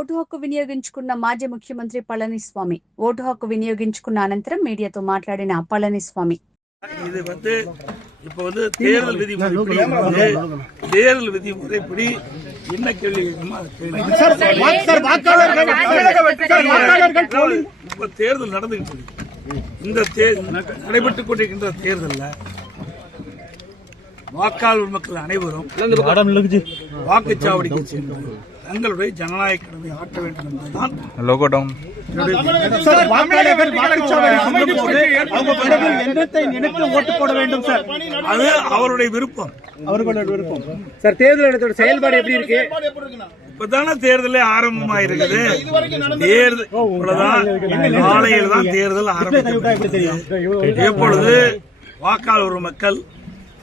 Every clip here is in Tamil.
ఓటు హక్కు వినియోగించుకున్న మాజీ ముఖ్యమంత్రి పళనిస్వామి. ఓటు హక్కు వినియోగించుకున్న అనంతరం మీడియాతో మాట్లాడిన పళనిస్వామి, இது இப்போ தேர்தல் விதிமுறைப்படி என்ன கேள்வி இப்ப தேர்தல் நடந்துகிட்டு இருக்கு. இந்த நடைபெற்றுக் கொண்டிருக்கின்ற தேர்தலில் வாக்காளர் மக்கள் அனைவரும் வாக்குச்சாவடிக்கு சென்று தங்களுடைய ஜனநாயக கடமை ஆற்ற வேண்டும் என்பதுதான் அது அவருடைய விருப்பம். சார், தேர்தல் செயல்பாடு எப்படி இருக்கு? இப்பதானே தேர்தலே ஆரம்பமாயிருக்குது. காலையில் தான் தேர்தல் ஆரம்பிக்கிறது. எப்பொழுது வாக்காளர் மக்கள்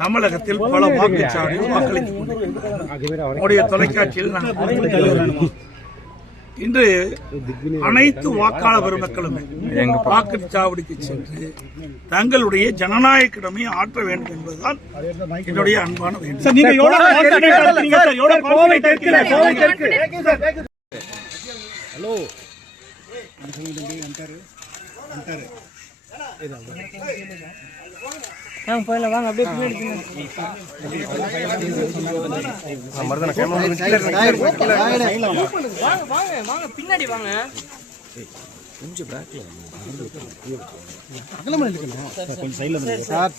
தமிழகத்தில் பல வாக்குச்சாவடிகள் வாக்களித்துக் கொண்டிருக்கிறார். தொலைக்காட்சியில் நாங்கள் இன்று அனைத்து வாக்காளர் பெருமக்களுமே வாக்குச்சாவடிக்கு சென்று தங்களுடைய ஜனநாயக கடமையை ஆற்ற வேண்டும் என்பதுதான் என்னுடைய அன்பான வேண்டும். போயில வாங்க, அப்படியே பின்னாடி வாங்க. கொஞ்சம் பேக்ல கொஞ்சம் சைடுல சார்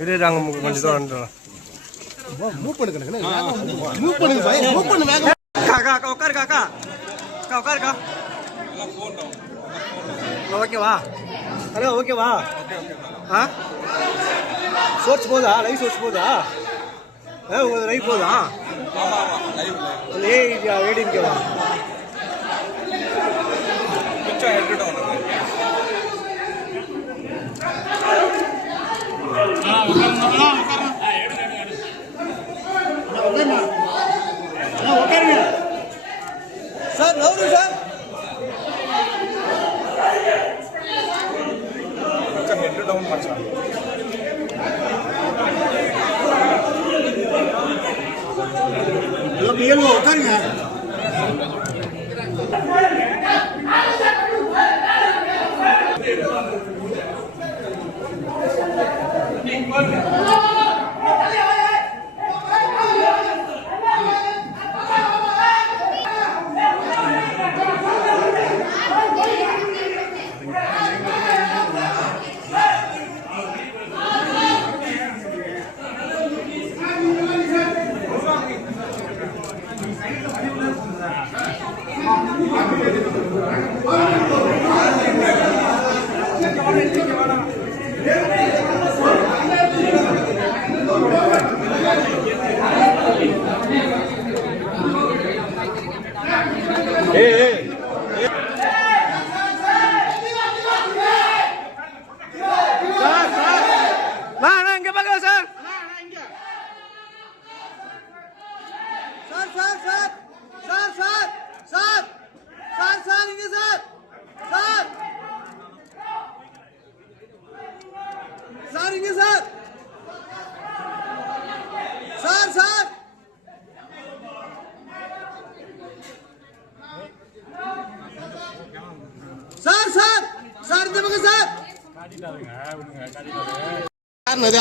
இது நாங்க கொஞ்சம் தூரம் மூவ் பண்ணுங்க. காக்கா உட்காரு, காக்கா உட்காருக்கா. ஓகேவா? ஹலோ, ஓகேவா? சோர்ஸ் போதா? லைவ் சோர்ஸ் போதா? உங்களுக்கு லைவ் போதா? ஏடிஎம்கேவா? சார், நவரு சார், டவுன் பண்ணலாம். உட்காருங்க.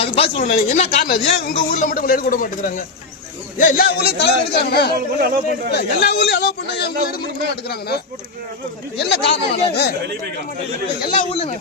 அது பாஸ் சொல்லணும். என்ன காரணம்? ஏன் உங்க ஊர்ல மட்டும் எடுக்க விட மாட்டேங்கிறாங்க? ஏன் எல்லா ஊர்லயும் தலைவர் எடுக்கிறாங்க? எல்லா ஊர்லயும் அலோவ் பண்ணாங்க, உங்க எடுக்க விட மாட்டேங்கிறாங்க. என்ன காரணம்? எல்லா ஊர்லயும்